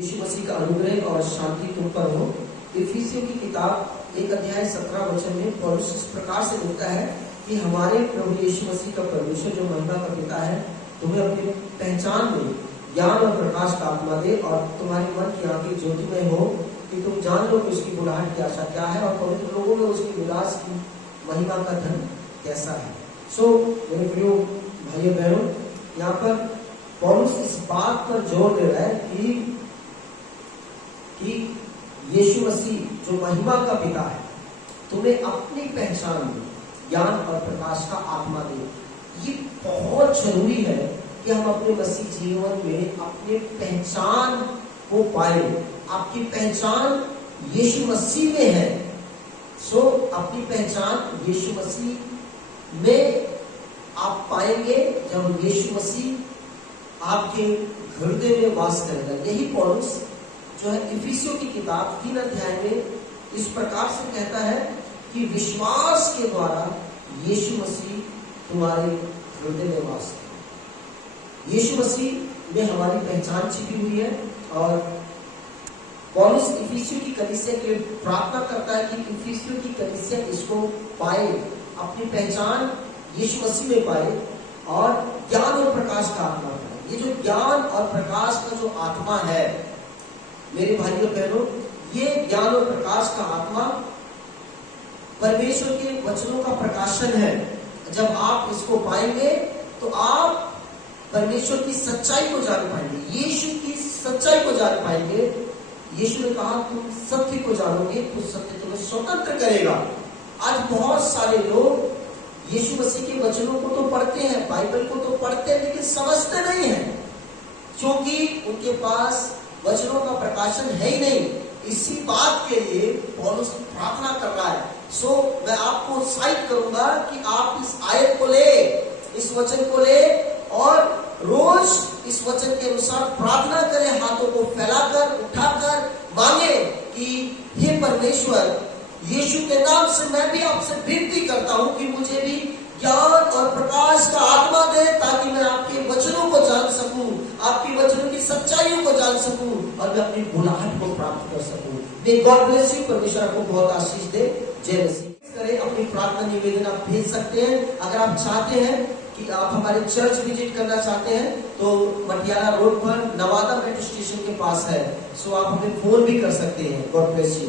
यीशु मसीह का अनुग्रह और शांति तुम पर हो। इफिसियों की किताब 1 अध्याय 17 वचन में पौलुस इस प्रकार से लिखता है कि हमारे प्रभु यीशु मसीह का परमेश्वर जो महिमा का पिता है तुम्हें अपनी पहचान में ज्ञान और प्रकाश का आत्मा दे और तुम्हारे मन की आंखें ज्योतिमय हो कि तुम जान लो कि उसकी बुलाहट की आशा क्या है और पवित्र लोगों में उसकी विलास की महिमा का धन कैसा है। मेरे प्रिय भाइयों बहनों, यहाँ पर पौलुस इस बात पर जोर दे रहा है कि यीशु मसीह जो महिमा का पिता है तुम्हें अपनी पहचान में ज्ञान और प्रकाश का आत्मा दे। ये बहुत जरूरी है कि हम अपने मसीह जीवन में अपने पहचान को पाए। आपकी पहचान यीशु मसीह में है। अपनी पहचान यीशु मसीह में आप पाएंगे जब यीशु मसीह आपके हृदय में वास करेगा। यही पौलुस जो है इफिसियों की किताब 3 अध्याय में इस प्रकार से कहता है कि विश्वास के द्वारा यीशु मसीह तुम्हारे हृदय में वास करे। यीशु मसीह में हमारी पहचान छिपी हुई है और पौलुस इफिसियों की कलीसिया के लिए प्रार्थना करता है कि इफिसियों की कलीसिया इसको पाए, अपनी पहचान यीशु मसीह में पाए और ज्ञान और प्रकाश का आत्मा पाए। ये जो ज्ञान और प्रकाश का जो आत्मा है मेरे भाइयों बहनों, ये ज्ञान और प्रकाश का आत्मा परमेश्वर के वचनों का प्रकाशन है। जब आप इसको पाएंगे तो आप परमेश्वर की सच्चाई को जान पाएंगे, यीशु की सच्चाई को जान पाएंगे। यीशु ने कहा तुम सत्य को जानोगे तो सत्य तुम्हें स्वतंत्र करेगा। आज बहुत सारे लोग यीशु मसीह के वचनों को तो पढ़ते हैं, बाइबल को तो पढ़ते हैं, लेकिन समझते नहीं हैं क्योंकि उनके पास वचनों का प्रकाशन है ही नहीं। इसी बात के लिए पौलुस प्रार्थना कर रहा है। मैं आपको उत्साहित करूंगा कि आप इस आयत को ले, इस वचन को ले और रोज इस वचन के अनुसार प्रार्थना करें, हाथों को फैलाकर उठाकर मांगे कि हे परमेश्वर, यीशु के नाम से मैं भी आपसे विनती करता हूं कि मुझे भी ज्ञान और प्रकाश का आत्मा दे ताकि मैं आपके वचनों को जान सकूं, आपके वचनों की सच्चाइयों को जान सकूं और मैं अपनी बुलाहट को प्राप्त कर सकूं। May God bless you. परमेश्वर आपको बहुत आशीष दे। जय मसीह। करें अपनी प्रार्थना निवेदन आप भेज सकते हैं। अगर आप चाहते हैं कि आप हमारे चर्च विजिट करना चाहते हैं तो मटियाला रोड पर नवादा मेट्रो स्टेशन के पास है। आप हमें फोन भी कर सकते हैं। God bless you.